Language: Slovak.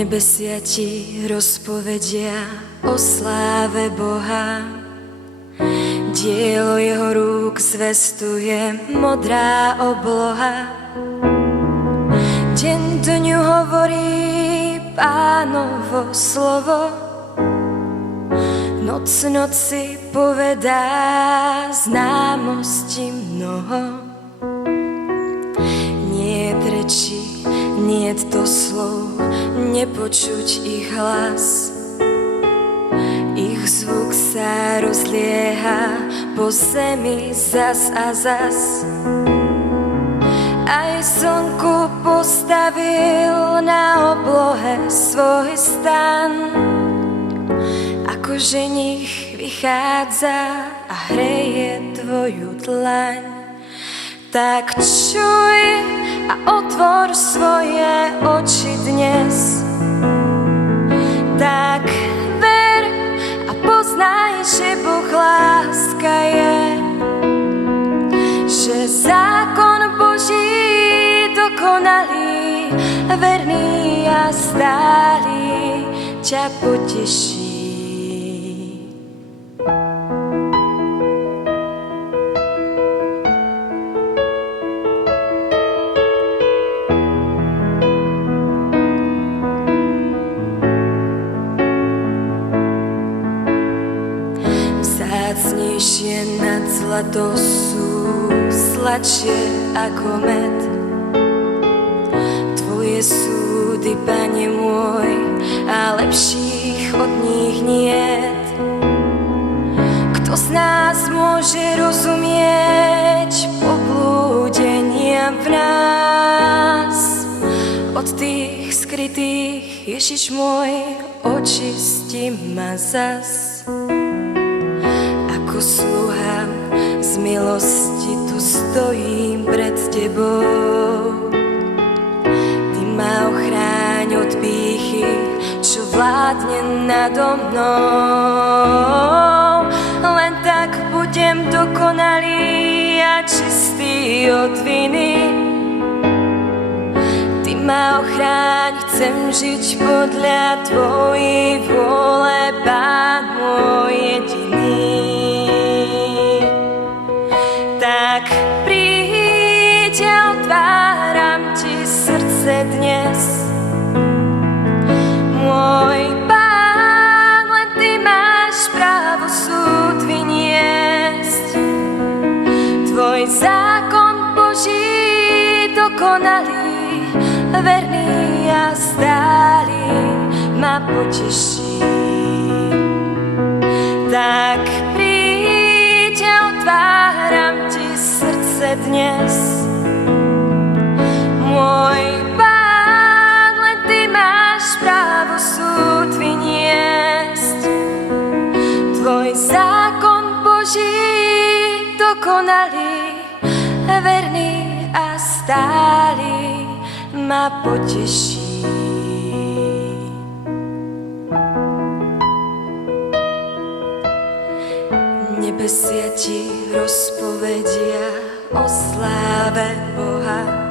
Nebesia ti rozpovedia o sláve Boha. Dielo jeho rúk zvestuje modrá obloha. Deň dňu hovorí Pánovo slovo, noc noci povedá známosti mnoho. Niet reči, niet doslov, nepočuť ich hlas. Ich zvuk sa rozlieha po zemi zas a zas. Aj slnku postavil na oblohe svoj stan. Ako ženich vychádza a hreje tvoju dlaň. Tak čuj a otvor svoje oči dnes. Tak ver a poznaj, že Boh láska je. Že zákon Boží dokonalý, verný a stály ťa poteší. Vzácnejšie nad zlato sú sladšie ako med. Tvoje súdy, Pane môj, a lepších od nich niet. Kto z nás môže rozumieť poblúdenia v nás? Od tých skrytých, Ježiš môj, očisti ma zas. Ako sluha z milosti tu stojím pred tebou. Ty ma ochráň od pýchy, čo vládne nado mnou. Len tak budem dokonalý a čistý od viny. Ty ma ochráň, chcem žiť podľa tvojej vôle, Pán môj jediný. Tak príď a otváram ti srdce dnes. Môj Pán, len ty máš právo súd vyniesť. Tvoj zákon Boží dokonalý, verný a stály ma poteší. Tak príď a otváram ti srdce dnes. Môj Pán, len ty máš právo súd vyniesť. Tvoj zákon Boží dokonalý, verný a stály ma poteší. Nebesia ti rozpovedia o sláve Boha.